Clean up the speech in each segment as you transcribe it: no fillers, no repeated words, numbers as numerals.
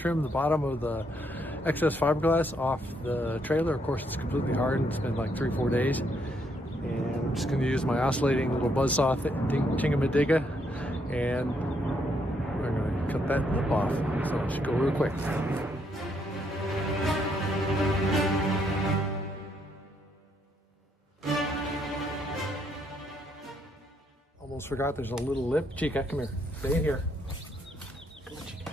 trim the bottom of the excess fiberglass off the trailer. Of course, it's completely hard, and it's been like 3-4 days. And I'm just going to use my oscillating little buzzsaw tingamadigga, and we're going to cut that lip off. So it should go real quick. Almost forgot there's a little lip. Chica, come here. Stay in here. Come on, Chica.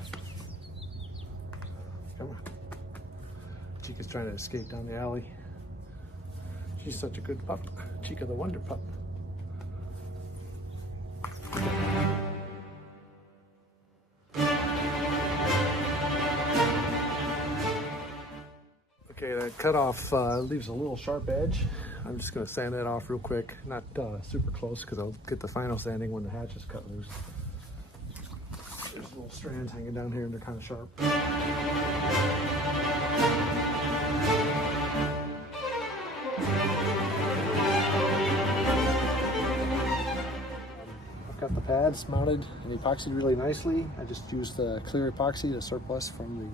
Come on. Chica's trying to escape down the alley. She's such a good pup. Chica the Wonder Pup. Okay, that cutoff leaves a little sharp edge. I'm just going to sand that off real quick. Not super close, because I'll get the final sanding when the hatch is cut loose. There's little strands hanging down here, and they're kind of sharp. I've got the pads mounted and epoxied really nicely. I just used the clear epoxy, the surplus from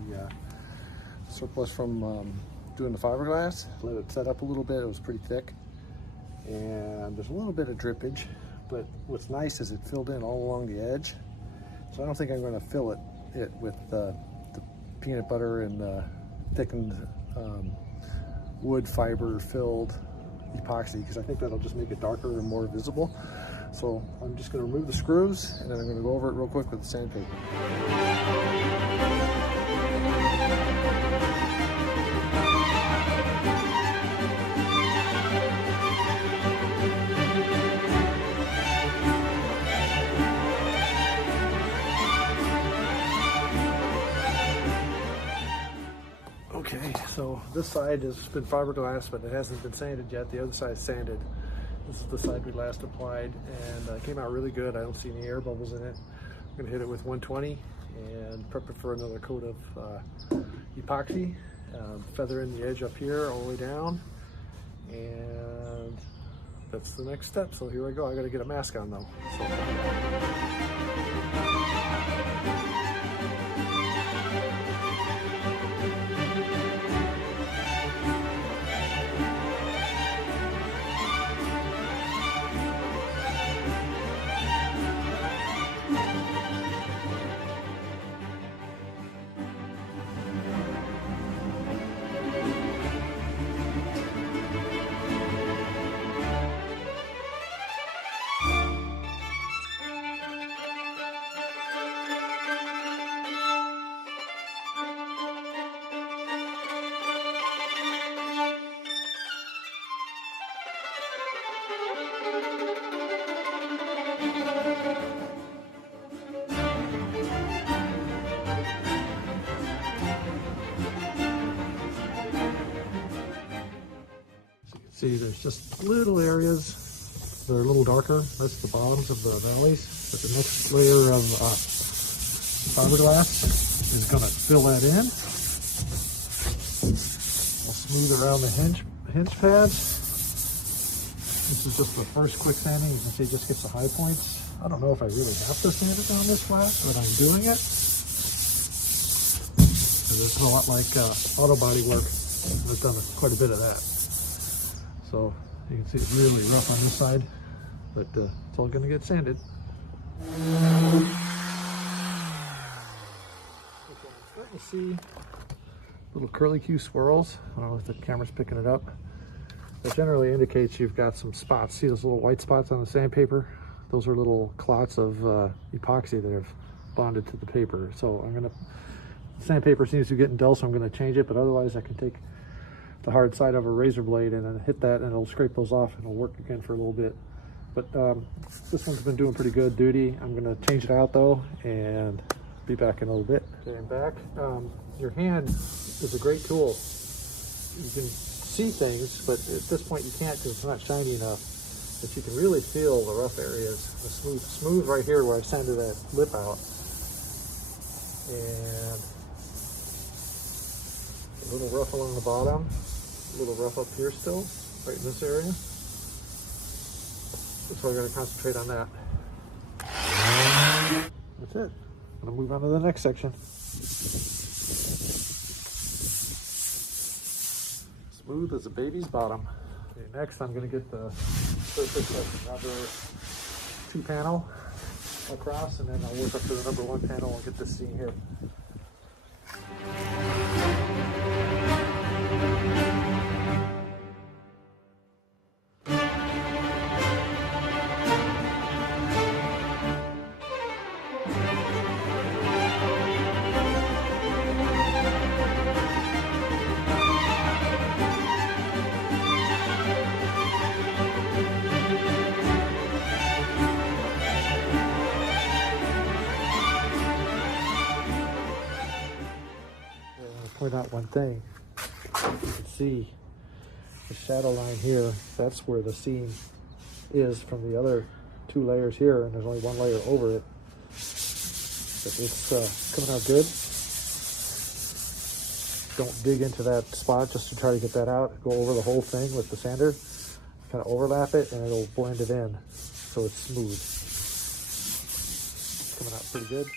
doing the fiberglass. Let it set up a little bit. It was pretty thick, and there's a little bit of drippage, but what's nice is it filled in all along the edge. So I don't think I'm going to fill it with the peanut butter and the thickened wood fiber filled epoxy, because I think that'll just make it darker and more visible. So I'm just going to remove the screws, and then I'm going to go over it real quick with the sandpaper. Okay, so this side has been fiberglass, but it hasn't been sanded yet. The other side is sanded. This is the side we last applied, and it came out really good. I don't see any air bubbles in it. I'm going to hit it with 120 and prep it for another coat of epoxy. Feather in the edge up here all the way down, and that's the next step. So here I go. I got to get a mask on though. See, there's just little areas that are a little darker. That's the bottoms of the valleys. But the next layer of fiberglass is going to fill that in. I'll smooth around the hinge pads. This is just the first quick sanding. You can see it just gets the high points. I don't know if I really have to sand it down this flat, but I'm doing it. It's a lot like auto body work. I've done quite a bit of that. So you can see it's really rough on this side, but it's all going to get sanded. I'm starting to see little curlicue swirls. I don't know if the camera's picking it up. That generally indicates you've got some spots. See those little white spots on the sandpaper? Those are little clots of epoxy that have bonded to the paper. So the sandpaper seems to be getting dull, so I'm going to change it, but otherwise I can take the hard side of a razor blade and then hit that, and it'll scrape those off, and it'll work again for a little bit. But this one's been doing pretty good duty. I'm going to change it out though and be back in a little bit. Okay, I'm back. Your hand is a great tool. You can see things, but at this point you can't because it's not shiny enough. But you can really feel the rough areas. The smooth right here where I sanded that lip out, and a little rough along the bottom. A little rough up here still, right in this area. So we're going to concentrate on that. That's it. I'm going to move on to the next section. Smooth as a baby's bottom. Okay, next I'm going to get the surface of number 2 panel across, and then I'll work up to the number 1 panel and get this seam here. Point out one thing. You can see the shadow line here. That's where the seam is from the other 2 layers here, and there's only 1 layer over it. But it's coming out good. Don't dig into that spot just to try to get that out. Go over the whole thing with the sander, kind of overlap it, and it'll blend it in so it's smooth. It's coming out pretty good.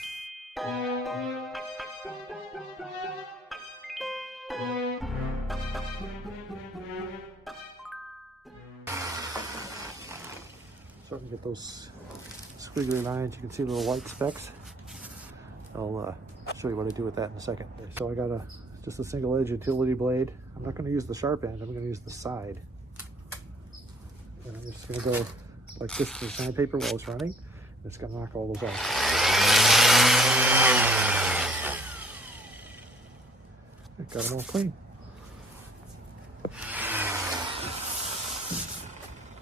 Starting to get those squiggly lines. You can see little white specks. I'll show you what I do with that in a second. Okay, so I got just a single edge utility blade. I'm not going to use the sharp end. I'm going to use the side. And I'm just going to go like this to the sandpaper while it's running. It's going to knock all those off. I got them all clean.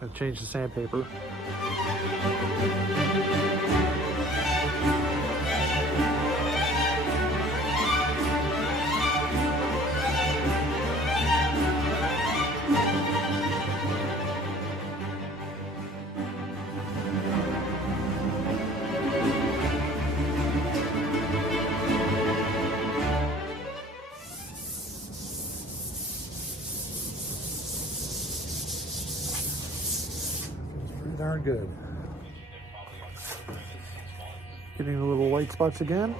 I'm going to change the sandpaper. Pretty darn good. Getting the little white spots again.